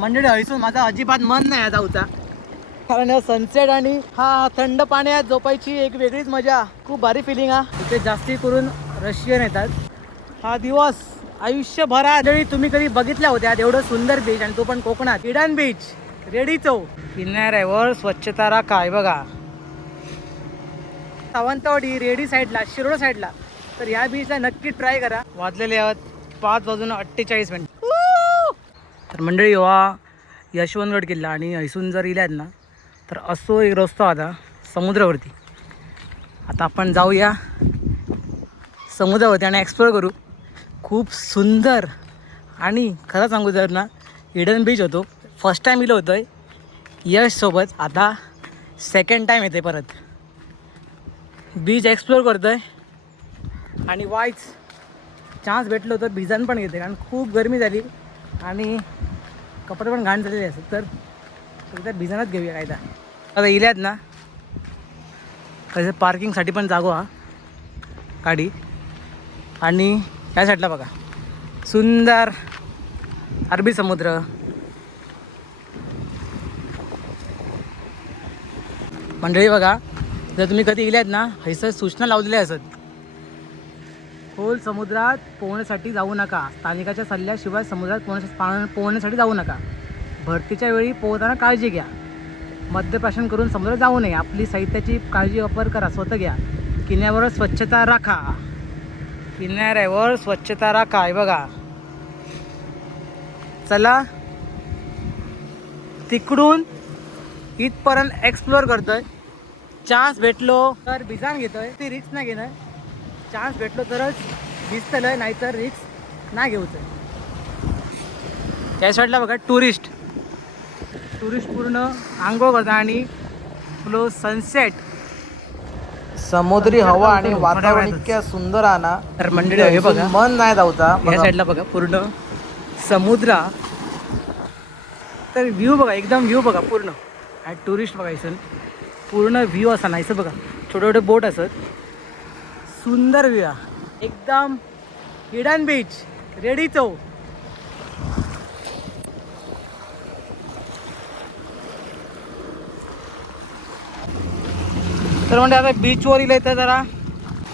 मंडळी हयसून माझा अजिबात मन नाही जाऊचा, कारण सनसेट आणि हा थंड पाण्यात झोपायची एक वेगळीच मजा, खूप भारी फिलिंग हा. इथे जास्ती करून रशियन येतात. हा दिवस आयुष्यभरात जरी तुम्ही कधी बघितल्या होत्या एवढं सुंदर बीच, आणि तो पण कोकणात हिडन बीच रेडी चौक किनाऱ्यावर स्वच्छता राखा आहे बघा. सावंतवाडी रेडी साईडला शिरोळ साईडला, तर या बीचला नक्की ट्राय करा. वाजलेले आहेत 5:48. तर मंडळी हा यशवंतगड किल्ला, आणि हैसून जर इल्यात ना तर असो एक रस्तो आता समुद्रावरती. आता आपण जाऊया समुद्रावरती आणि एक्सप्लोर करू. खूप सुंदर, आणि खरं सांगू जर ना हिडन बीच होतो. फर्स्ट टाईम इलं होतं यशसोबत, आता सेकंड टाईम येते परत. बीच एक्सप्लोर करतो आहे, आणि वाईच चान्स भेटलो तर भिजन पण घेते, कारण खूप गरमी झाली आणि कपडे पण घाण झालेले असतात. तर एकदा भिजनच घेऊया कायदा. आता इल्यात ना तसं पार्किंगसाठी पण जागो हा गाडी, आणि या साईडला बघा सुंदर अरबी समुद्र. मंडळी बघा, जर तुम्ही कधी इल्यात ना हैसर सूचना लावलेल्या असत, खोल समुद्रात पोहण्यासाठी जाऊ नका, स्थानिकाच्या सल्ल्याशिवाय समुद्रात पोहण्यासाठी जाऊ नका, भरतीच्या वेळी पोहताना काळजी घ्या, मद्यप्राशन करून समुद्रात जाऊ नये, आपली साहित्याची काळजी वापर करा, स्वतः घ्या, किनाऱ्यावर स्वच्छता राखा. किनाऱ्यावर स्वच्छता राखा आहे बघा. चला तिकडून इथपर्यंत एक्सप्लोर करतोय. चान्स भेटलो तर भिजान घेतोय, ती रिक्स नाही घेणं. चान्स भेटलो तरच भिजतलं, नाहीतर रिक्स नाही घेऊचं. त्या साईडला बघा टुरिस्ट पूर्ण आंघोळ करतात, आणि फ्लो सनसेट, समुद्री हवा आणि वातावरण इतक्या सुंदर आहे ना, तर मंडळी हे बघा मन नाही जाऊचा. या साईडला बघा पूर्ण समुद्र, तर व्ह्यू बघा, एकदम व्ह्यू बघा पूर्ण. आणि टुरिस्ट बघायचं पूर्ण व्ह्यू असा नाहीचं बघा, छोटे छोटे बोट असत, सुंदर व्ह्यू आहे एकदम. हिडन बीच रेडी चौक. तर म्हणजे आता बीचवर इलं तर जरा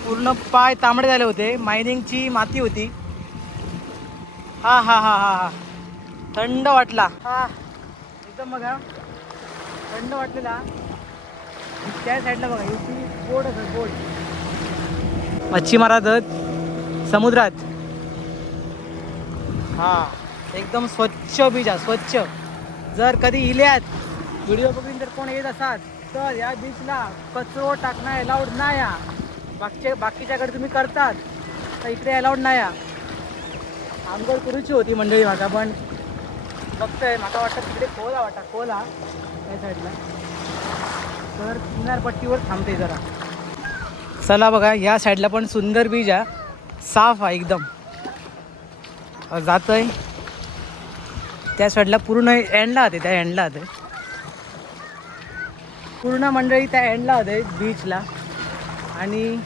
पूर्ण पाय तांबडे झाले होते, मायनिंगची माती होती. हा हा हा हा हा थंड वाटला हा एकदम बघा, थंड वाटलेला. त्या साईडला बघा इथे बोट असत, बोट मच्छी मारत समुद्रात. हा एकदम स्वच्छ बीच आहे, स्वच्छ. जर कधी इल्यात व्हिडिओ बघून जर कोण येत असाल तर या बीचला कचरो टाकणं अलाउड नाही. बाकीच्याकडे तुम्ही करतात तर इकडे अलाउड नाही. आंघोळ करूची होती मंडळी माका, पण बघतोय माका वाटतं तिकडे खोला या साईडला, तर किनारपट्टीवर थांबते जरा. चला बघा, या साईडला पण सुंदर बीच आहे, साफ आहे एकदम. जातोय त्या साईडला पूर्ण एंडला होते, त्या एंडला होते पूर्ण मंडळी, त्या एंडला होते बीचला. आणि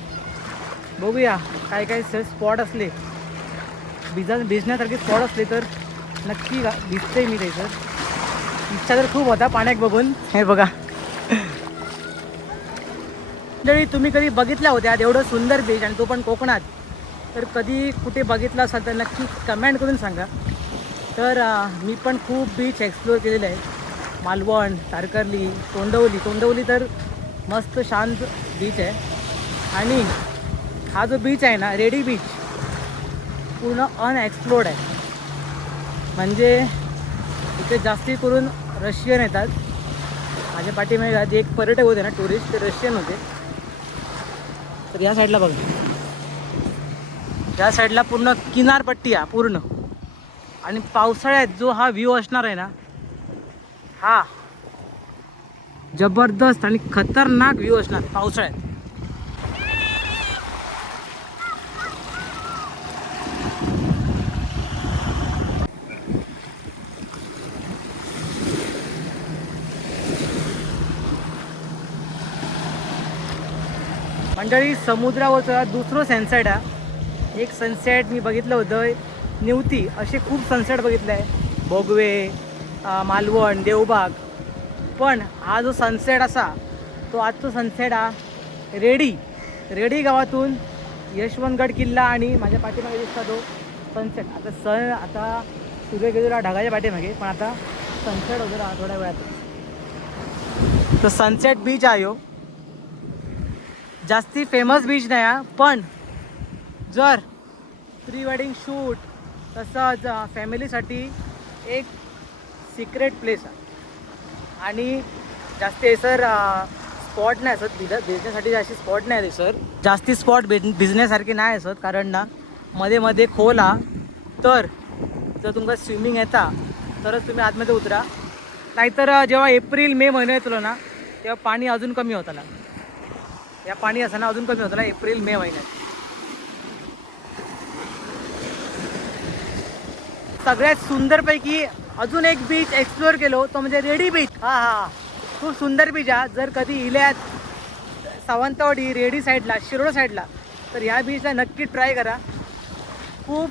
बघूया काय काय स्पॉट असले, भिजण्यासारखे स्पॉट असले तर नक्की भिजते मी त्याचं. इच्छा तर खूप होता पाण्यात बघून. हे बघा मंडळी, तुम्ही कधी बघितल्या होत्या एवढं सुंदर बीच, आणि तो पण कोकणात, तर कधी कुठे बघितला असाल तर नक्की कमेंट करून सांगा. तर मी पण खूप बीच एक्सप्लोअर केलेले आहे, मालवण, तारकर्ली, तोंडवली तर मस्त शांत बीच आहे. आणि हा जो बीच आहे ना रेडी बीच, पूर्ण अनएक्सप्लोर्ड आहे. म्हणजे इथे जास्ती करून रशियन येतात. माझ्या पाठीमागे एक पर्यटक होते ना टुरिस्ट, ते रशियन होते. तर या साईडला बघा, या साईडला पूर्ण किनारपट्टी आहे पूर्ण. आणि पावसाळ्यात जो हा व्ह्यू असणार आहे ना, हा जबरदस्त आणि खतरनाक व्ह्यू असणार पावसाळ्यात. मंडळी समुद्रावरचं दुसरं सनसेट आहे. एक सनसेट मी बघितलं होतं निवती, असे खूप सनसेट बघितलं आहे. भोगवे, मालवण, देवबाग. पण हा जो सनसेट असा तो आजचा सनसेट हा रेडी गावातून यशवंतगड किल्ला आणि माझ्या पाठीमागे दिसता तो सनसेट. आता सूर्य गेलेला ढगाच्या पाठीमागे, पण आता सनसेट होतो ना थोड्या वेळात. तर सनसेट बीच आहे हो. जास्ती फेमस बीच नाही हा, पण जर प्री वेडिंग शूट तसंच फॅमिलीसाठी एक सिक्रेट प्लेस आहे. आणि जास्ती सर स्पॉट नाही असत बिझनेससाठी, अशी स्पॉट नाही आहे सर. जास्ती स्पॉट बिझनेससारखी नाही असत, कारण ना मध्ये मध्ये खोल हा. तर जर तुमका स्विमिंग येता तरच तुम्ही आतमध्ये उतरा, नाहीतर जेव्हा एप्रिल मे महिना येतो ना तेव्हा पाणी अजून कमी होताला. या पाणी असताना अजून कमी होताला एप्रिल मे महिन्यात. सगळ्यात सुंदरपैकी अजून एक बीच एक्सप्लोअर केलो तो म्हणजे रेडी बीच. हा खूप सुंदर बीच आहे. जर कधी इल्यात सावंतवाडी रेडी साईडला शिरोड साईडला तर ह्या बीचला नक्की ट्राय करा. खूप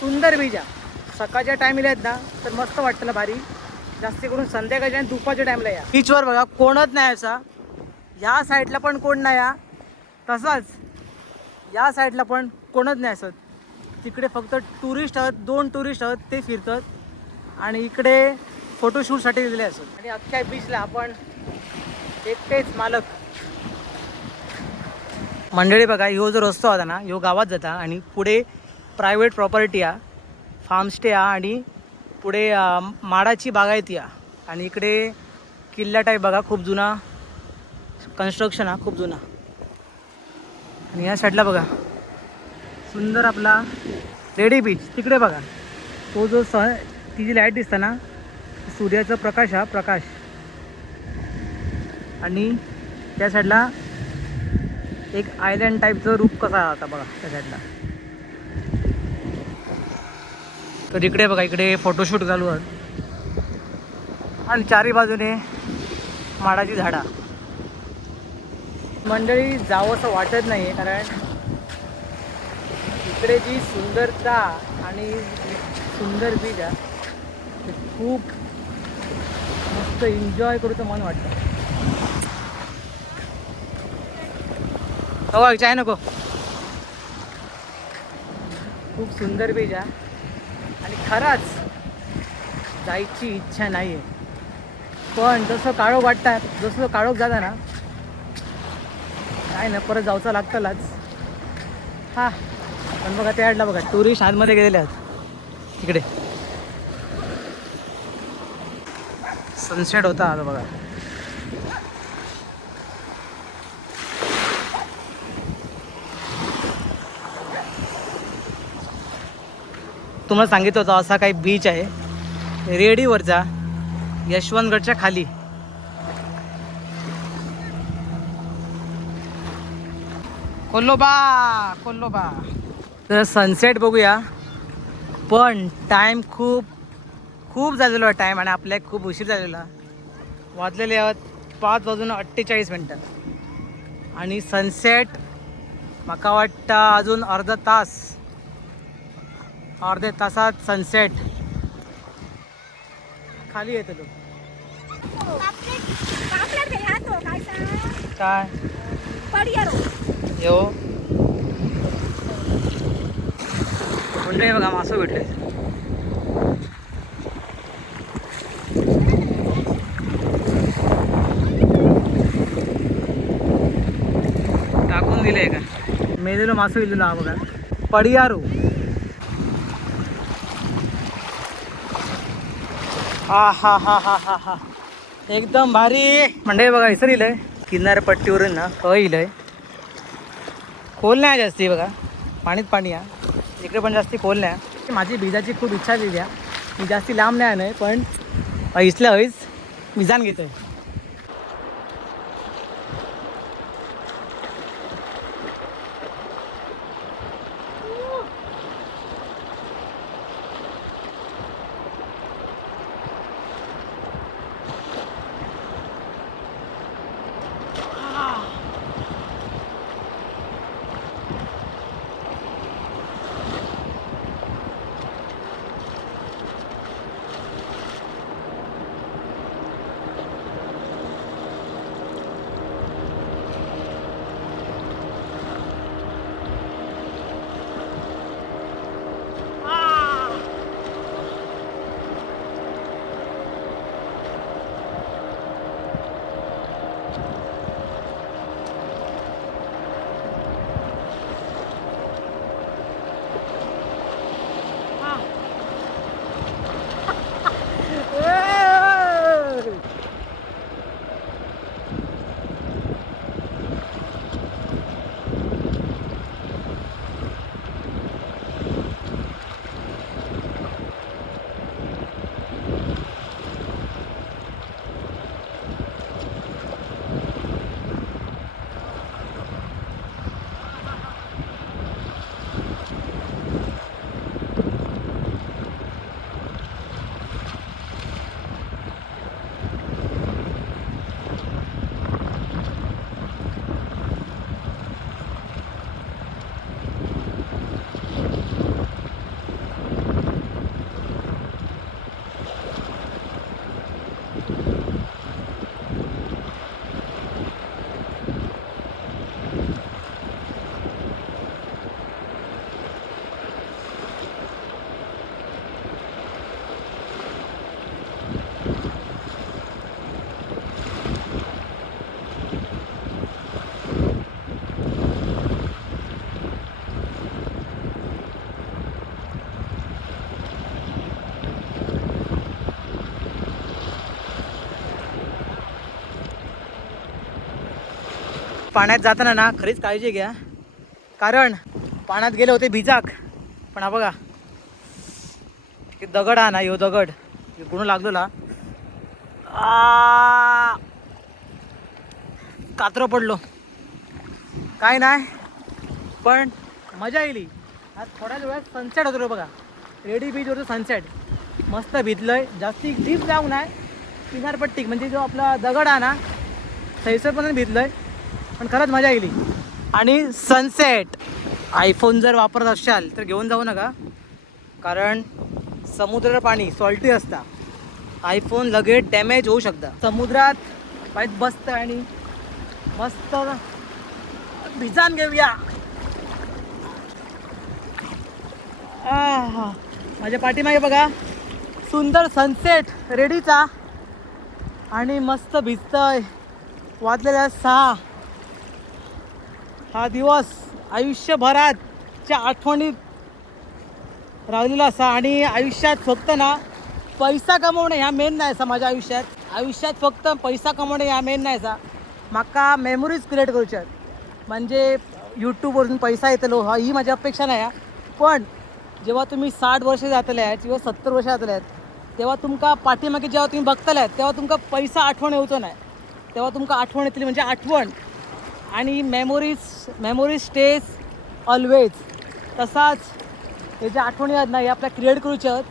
सुंदर बीच आहे. सकाळच्या टाईमला आहेत ना तर मस्त वाटतं भारी. जास्ती करून संध्याकाळच्या आणि दुपारच्या टाईमला या बीचवर बघा कोणच नाही असा. ह्या साईडला पण कोण नाही या, तसाच या साईडला पण कोणच नाही असत. तिकडे फक्त टुरिस्ट आहेत, 2 टुरिस्ट आहेत ते फिरतात आणि इकडे फोटोशूटसाठी दिलेले असत. आणि अख्ख्या बीचला आपण एकटेच मालक. मंडळी बघा, ह्यो जो रस्तो होता ना ह्यो गावात जाता आणि पुढे प्रायव्हेट प्रॉपर्टी आहे, फार्मस्टे आहे आणि पुढे माडाची बागायती आहे. आणि इकडे किल्ला टाईप बघा, खूप जुना कन्स्ट्रक्शन हा, खूप जुना. आणि या साईडला बघा सुंदर आपला रेडी बीच. तिकडे बघा तो जो ती जी लाईट दिसतं ना सूर्याचा प्रकाश हा प्रकाश. आणि त्या साईडला एक आयलँड टाईपचं रूप कसा आता बघा त्या साईडला. तर इकडे बघा इकडे फोटोशूट चालू आहे आणि चारी बाजूने माडाची झाडा. मंडळी जावं असं वाटत नाही आहे, कारण इकडे जी सुंदरता आणि सुंदर बीच आहे ते खूप मस्त एन्जॉय करूचं मन वाटतं. हो चाय नको. खूप सुंदर बीच आहे आणि खरंच जायची इच्छा नाही आहे. पण जसं काळोख वाटतात, जसं काळोख जाता ना काय ना परत जाऊचं लागतंच. हा पण बघा त्या साईडला बघा टुरिस्ट आतमध्ये गेलेले आहेत. तिकडे सनसेट होता आता बघा. तुम्हाला सांगितलं होतं असा काही बीच आहे रेडीवरचा यशवंतगडच्या खाली. कोल्लोबा. तर सनसेट बघूया, पण टाईम खूप झालेलो आहे टाईम आणि आपल्या खूप उशीर झालेला. वाजलेले आहेत 5:48 आणि सनसेट माका वाटतं अजून अर्ध्या तासात सनसेट खाली येतो. काय यो कुठे बघा मासं भेटले. टाकून दिले का मेलेलो मासं दिलेलो हा बघा पडियारू. हा एकदम भारी. म्हणजे बघा इसर इलंय किनारपट्टीवरून ना इलंय. खोल नाही जास्ती बघा, पाणीच पाणी आहे इकडे, पण जास्ती खोल नाही. माझी भिजाची खूप इच्छा दिली आहे. मी जास्ती लांब नाही पण इसल्या हईच मी जाण घेतोय. पाण्यात जाताना ना खरीच काळजी घ्या, कारण पाण्यात गेले होते भिजाक, पण हा बघा दगड हा ना, ह्यो दगड गुण लागलेला, कात्र पडलो, काय नाही पण मजा येईल. आज थोड्याच वेळात सनसेट होतो बघा, रेडी बीचवरचं सनसेट मस्त भिजलंय. जास्ती डीप जाऊ नाही, किनारपट्टी म्हणजे जो आपला दगड आहे ना सैसरपर्यंत भिजलंय, पण खरंच मजा येईल. आणि सनसेट आयफोन जर वापरत असाल तर घेऊन जाऊ नका, कारण समुद्र पाणी सॉल्टी असता, आयफोन लगेच डॅमेज होऊ शकता. समुद्रात पायत बसतं आणि मस्त भिजान घेऊया. माझ्या पाठीमागे बघा सुंदर सनसेट रेडीचा, आणि मस्त भिजतय. वाजलेल्या 6. हा दिवस आयुष्यभराच्या आठवणीत राहिलेला असा. आणि आयुष्यात फक्त ना पैसा कमवणे ह्या मेन नाही असा. माझ्या आयुष्यात फक्त पैसा कमवणे ह्या मेन नाही असा. माका मेमोरीज क्रिएट करूच्या, म्हणजे यूट्यूबवरून पैसा येतलो ही माझी अपेक्षा नाही. पण जेव्हा तुम्ही 60 वर्ष जातले आहेत किंवा 70 वर्ष जातले आहेत, तेव्हा तुमका पाठीमागे जेव्हा तुम्ही बघतले आहेत तेव्हा तुमका पैसा आठवण येऊचो नाही, तेव्हा तुमका आठवण येतली म्हणजे आठवण. आणि मेमोरीज स्टेज ऑलवेज. तसाच हे जे आठवणी आहेत ना हे आपल्या क्रिएट करूचे आहेत,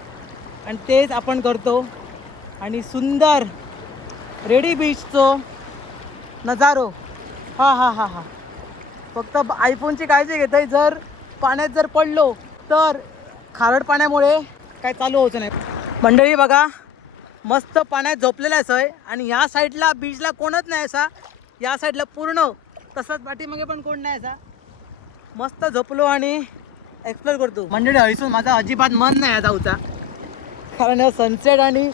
आणि तेच आपण करतो. आणि सुंदर रेडी बीचचो नजारो हा. फक्त आयफोनची काळजी घेत आहे, जर पाण्यात जर पडलो तर खारट पाण्यामुळे काय चालू होतं नाही. मंडळी बघा मस्त पाण्यात झोपलेलं आहे, आणि ह्या साईडला बीचला कोणच नाही असा, या साईडला पूर्ण तसंच पाठीमागे पण कोण नाही असा. मस्त झोपलो आणि एक्सप्लोर करतो. मंडळी हयसून माझा अजिबात मन नाही जाऊचा, कारण सनसेट आणि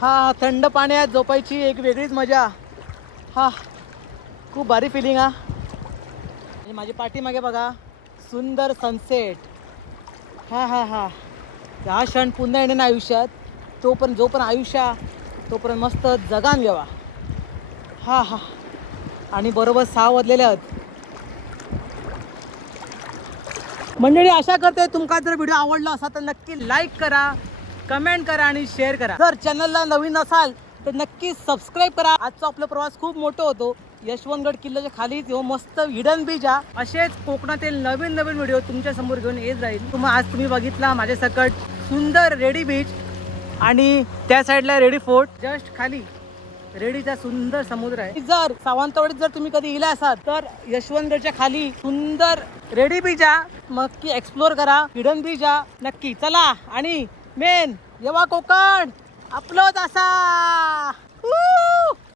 हा थंड पाण्यात झोपायची एक वेगळीच मजा. खूप भारी फिलिंग आणि माझी पाठीमागे बघा सुंदर सनसेट. हा क्षण पुन्हा येणे ना आयुष्यात, जोपर्यंत आयुष्य तोपर्यंत मस्त जगान घ्यावा. आणि बरोबर 6 वाजलेले आहेत. मंडळी आशा करते तुमका जर व्हिडिओ आवडला असा तर नक्की लाईक करा, कमेंट करा आणि शेअर करा. जर चॅनलला नवीन असाल तर नक्की सबस्क्राईब करा. आजचा आपला प्रवास खूप मोठा होतो. यशवंतगड किल्ल्याच्या खाली जो मस्त हिडन बीच आहे, असेच कोकणातील नवीन व्हिडिओ तुमच्या समोर घेऊन येत राहील. आज तुम्ही बघितला माझ्या सकट सुंदर रेडी बीच, आणि त्या साईडला रेडी फोर्ट, जस्ट खाली रेडीचा सुंदर समुद्र आहे. जर सावंतवाडीत जर तुम्ही कधी गेला असाल तर यशवंतगडच्या खाली सुंदर रेडी बीच आहे, नक्की एक्सप्लोर करा. हिडन बीच आहे नक्की चला. आणि मेन येवा कोकण आपलंच असा.